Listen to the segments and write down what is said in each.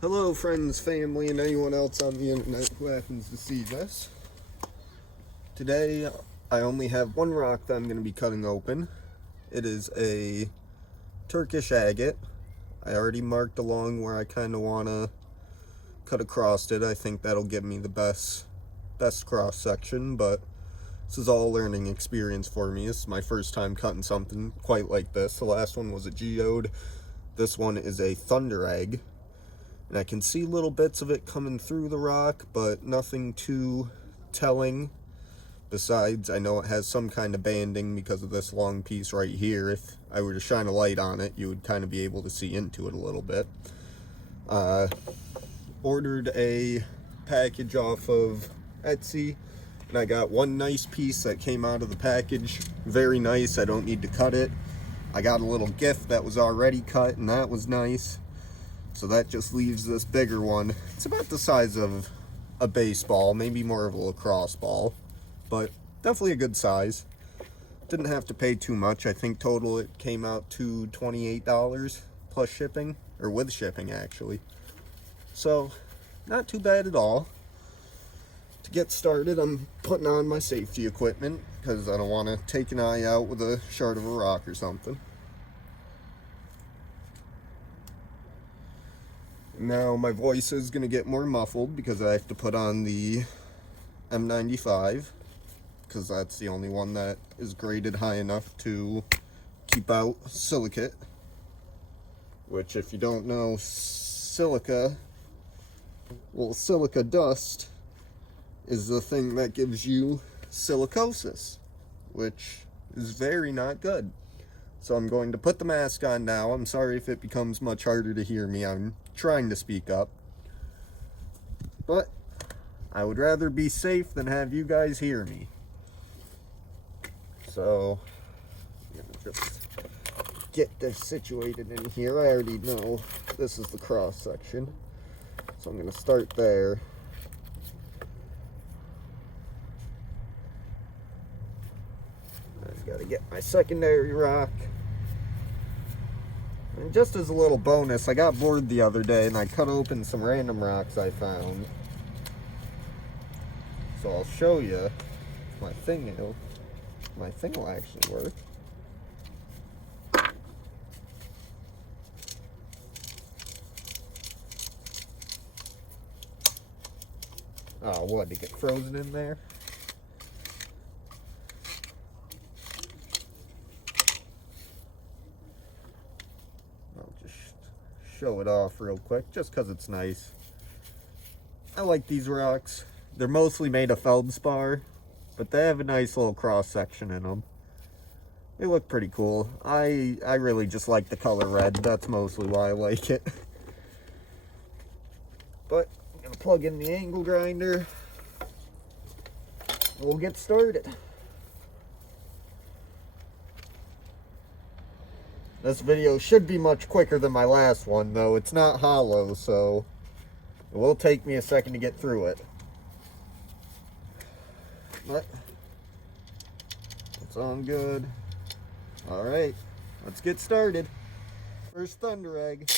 Hello friends, family, and anyone else on the internet who happens to see this. Today I only have one rock that I'm going to be cutting open. It is a Turkish agate. I already marked along where I kind of want to cut across it. I think that'll give me the best cross section, but this is all a learning experience for me. This is my first time cutting something quite like this. The last one was a geode. This one is a Thunderegg. And I can see little bits of it coming through the rock, but nothing too telling. Besides, I know it has some kind of banding because of this long piece right here. If I were to shine a light on it, you would kind of be able to see into it a little bit. Ordered a package off of Etsy, and I got one nice piece that came out of the package. Very nice, I don't need to cut it. I got a little gift that was already cut, and that was nice. So that just leaves this bigger one. It's about the size of a baseball, maybe more of a lacrosse ball, but definitely a good size. Didn't have to pay too much. I think total it came out to $28 plus shipping, or with shipping actually. So not too bad at all. To get started, I'm putting on my safety equipment because I don't want to take an eye out with a shard of a rock or something. Now my voice is going to get more muffled because I have to put on the M95 because that's the only one that is graded high enough to keep out silicate, which, if you don't know, silica dust is the thing that gives you silicosis, which is very not good. So I'm going to put the mask on now. I'm sorry if it becomes much harder to hear me. I'm trying to speak up. But I would rather be safe than have you guys hear me. So I'm gonna just get this situated in here. I already know this is the cross section. So I'm gonna start there. I've got to get my secondary rock. And just as a little bonus, I got bored the other day and I cut open some random rocks I found. So I'll show you my thing. My thing will actually work. Oh, what, did it get frozen in there? Show it off real quick just because it's nice. I like these rocks. They're mostly made of feldspar, but they have a nice little cross section in them. They look pretty cool. I really just like the color red. That's mostly why I like it. But I'm gonna plug in the angle grinder. We'll get started. This video should be much quicker than my last one, though. It's not hollow, so it will take me a second to get through it. But it's all good. Alright, let's get started. First Thunderegg.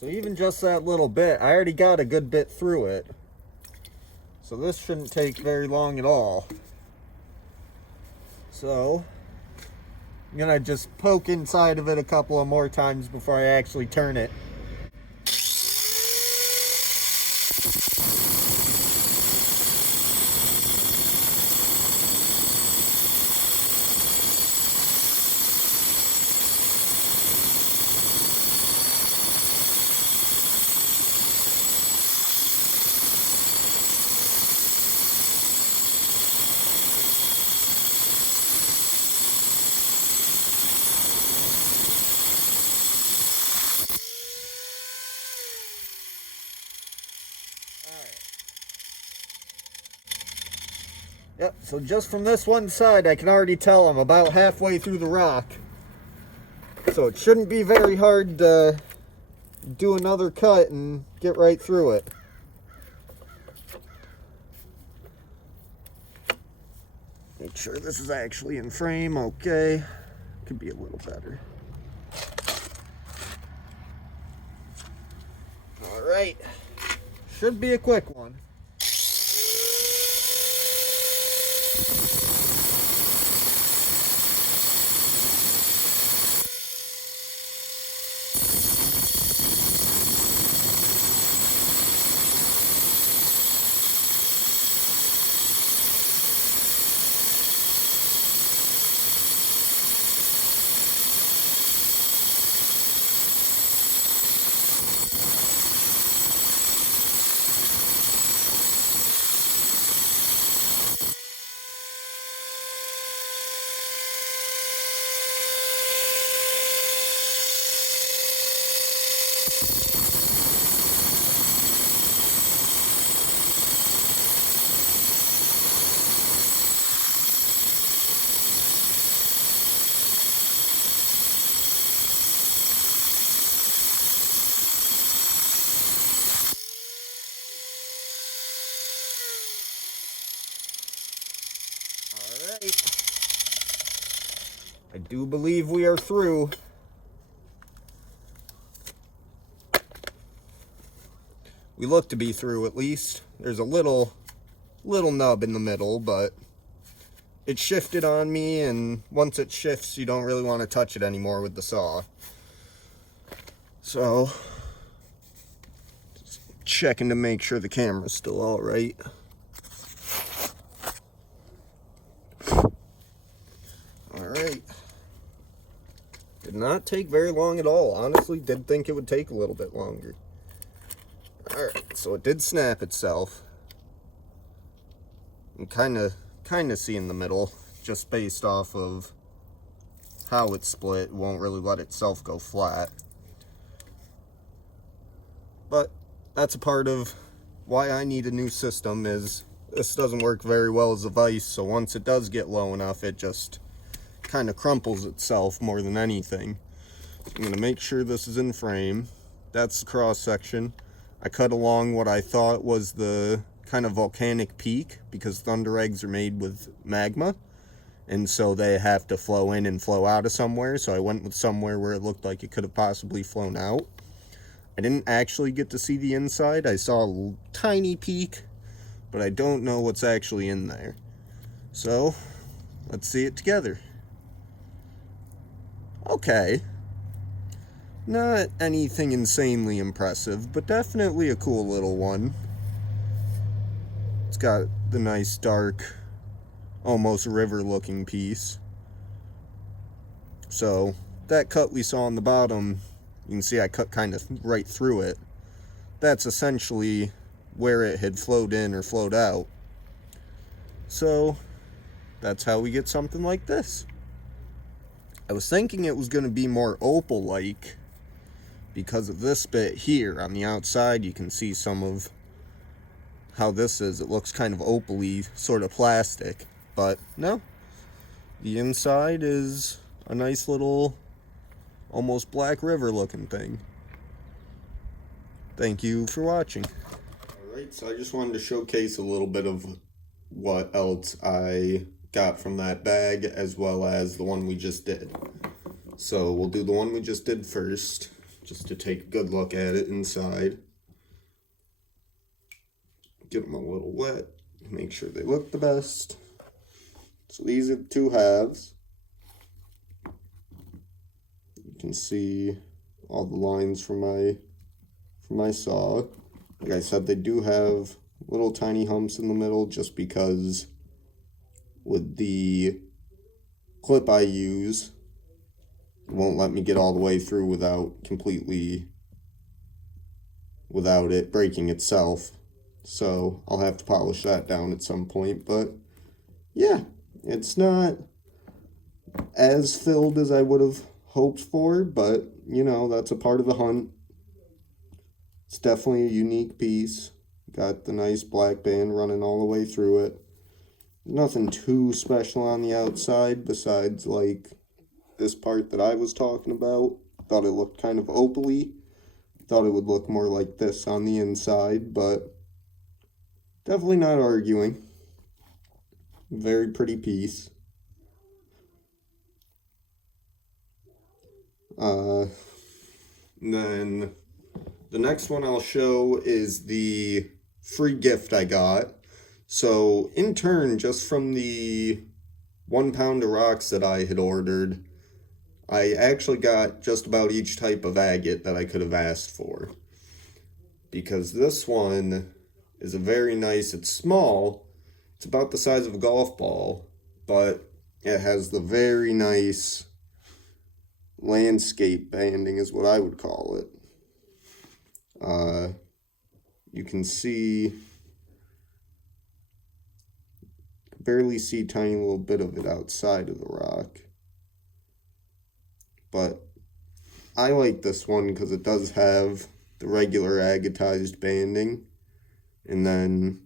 So even just that little bit, I already got a good bit through it. So this shouldn't take very long at all. So I'm gonna just poke inside of it a couple of more times before I actually turn it. Yep, so just from this one side, I can already tell I'm about halfway through the rock. So it shouldn't be very hard to do another cut and get right through it. Make sure this is actually in frame, okay. Could be a little better. All right, should be a quick one. I do believe we are through. We look to be through at least. There's a little nub in the middle, but it shifted on me, and once it shifts, you don't really want to touch it anymore with the saw. So, just checking to make sure the camera's still all right. All right. Did not take very long at all. Honestly, did think it would take a little bit longer. Alright, so it did snap itself. I'm kind of seeing the middle, just based off of how it's split. It won't really let itself go flat. But that's a part of why I need a new system, is this doesn't work very well as a vise, so once it does get low enough, it just kind of crumples itself more than anything. So I'm going to make sure this is in frame. That's the cross section. I cut along what I thought was the kind of volcanic peak, because Thundereggs are made with magma, and so they have to flow in and flow out of somewhere, so I went with somewhere where it looked like it could have possibly flown out. I didn't actually get to see the inside. I saw a tiny peak, but I don't know what's actually in there. So, let's see it together. Okay. Not anything insanely impressive, but definitely a cool little one. It's got the nice dark, almost river-looking piece. So, that cut we saw on the bottom, you can see I cut kind of right through it. That's essentially where it had flowed in or flowed out. So, that's how we get something like this. I was thinking it was going to be more opal-like because of this bit here. On the outside, you can see some of how this is. It looks kind of opal-y, sort of plastic. But no, the inside is a nice little, almost Black River looking thing. Thank you for watching. Alright, so I just wanted to showcase a little bit of what else I got from that bag, as well as the one we just did. So we'll do the one we just did first, just to take a good look at it inside. Get them a little wet, make sure they look the best. So these are the two halves. You can see all the lines from my saw. Like I said, they do have little tiny humps in the middle just because with the clip I use, it won't let me get all the way through without it breaking itself. So I'll have to polish that down at some point. But yeah, it's not as filled as I would have hoped for, but you know, that's a part of the hunt. It's definitely a unique piece. Got the nice black band running all the way through it. Nothing too special on the outside besides like this part that I was talking about. Thought it looked kind of opally. Thought it would look more like this on the inside, but definitely not arguing. Very pretty piece. Then the next one I'll show is the free gift I got. So in turn, just from the 1 pound of rocks that I had ordered, I actually got just about each type of agate that I could have asked for. Because this one is a very nice, it's small, it's about the size of a golf ball, but it has the very nice landscape banding is what I would call it. You can see, barely see tiny little bit of it outside of the rock. But I like this one because it does have the regular agatized banding. And then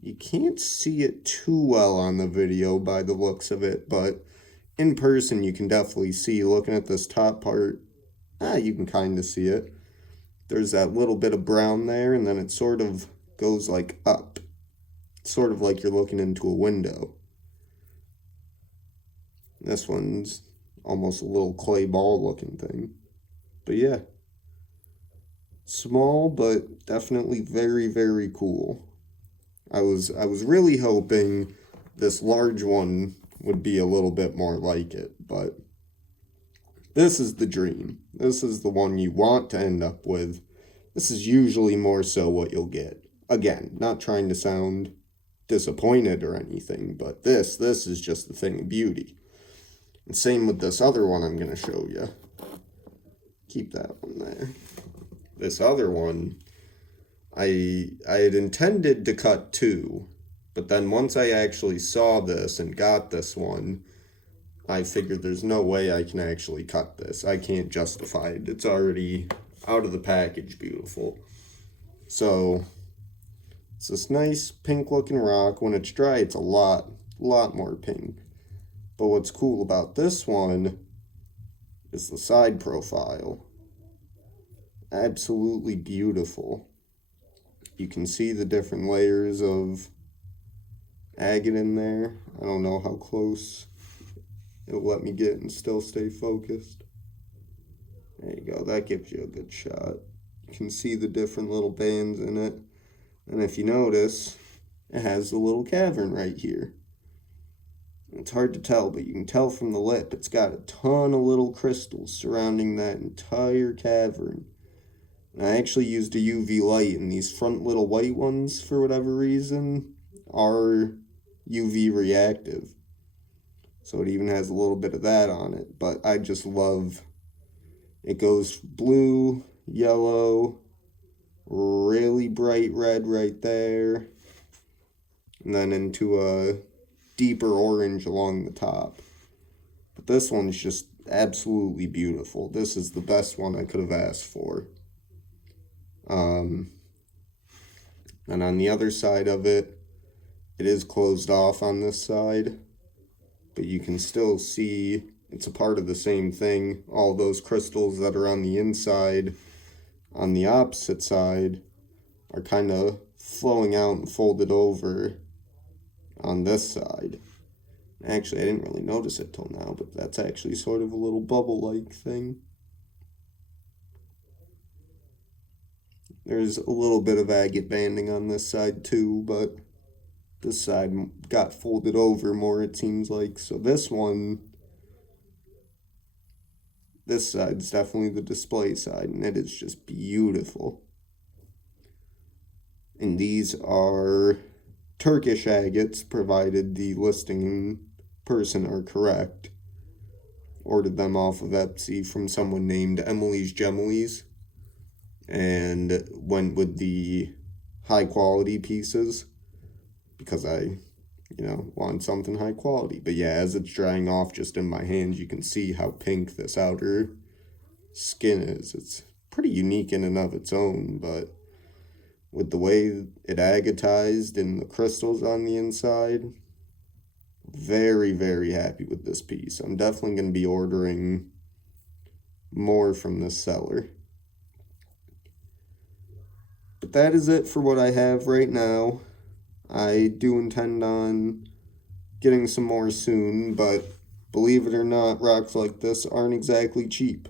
you can't see it too well on the video by the looks of it, but in person you can definitely see, looking at this top part, you can kind of see it. There's that little bit of brown there, and then it sort of goes like up. Sort of like you're looking into a window. This one's almost a little clay ball looking thing. But yeah. Small, but definitely very, very cool. I was really hoping this large one would be a little bit more like it, but this is the dream. This is the one you want to end up with. This is usually more so what you'll get. Again, not trying to sound disappointed or anything, but this is just the thing of beauty. And same with this other one I'm going to show you. Keep that one there. This other one, I had intended to cut two, but then once I actually saw this and got this one, I figured there's no way I can actually cut this. I can't justify it. It's already out of the package beautiful. So it's this nice pink looking rock. When it's dry, it's a lot more pink. But what's cool about this one is the side profile. Absolutely beautiful. You can see the different layers of agate in there. I don't know how close it'll let me get and still stay focused. There you go, that gives you a good shot. You can see the different little bands in it. And if you notice, it has a little cavern right here. It's hard to tell, but you can tell from the lip, it's got a ton of little crystals surrounding that entire cavern. And I actually used a UV light, and these front little white ones, for whatever reason, are UV reactive. So it even has a little bit of that on it. But I just love, it goes blue, yellow, really bright red right there, and then into a deeper orange along the top. But this one's just absolutely beautiful. This is the best one I could have asked for. And on the other side of it, it is closed off on this side, but you can still see it's a part of the same thing. All those crystals that are on the inside, on the opposite side, are kind of flowing out and folded over on this side. Actually, I didn't really notice it till now, but that's actually sort of a little bubble-like thing. There's a little bit of agate banding on this side too, but this side got folded over more, it seems like. So this one this side's definitely the display side, and it is just beautiful. And these are Turkish agates, provided the listing and person are correct. Ordered them off of Etsy from someone named Emily's Gemilies, and went with the high quality pieces because I want something high quality. But yeah, as it's drying off just in my hands, you can see how pink this outer skin is. It's pretty unique in and of its own, but with the way it agatized and the crystals on the inside, very, very happy with this piece. I'm definitely going to be ordering more from this seller. But that is it for what I have right now. I do intend on getting some more soon, but believe it or not, rocks like this aren't exactly cheap.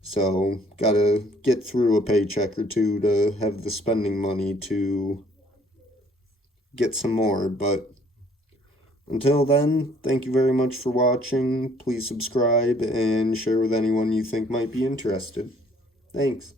So, gotta get through a paycheck or two to have the spending money to get some more. But until then, thank you very much for watching. Please subscribe and share with anyone you think might be interested. Thanks.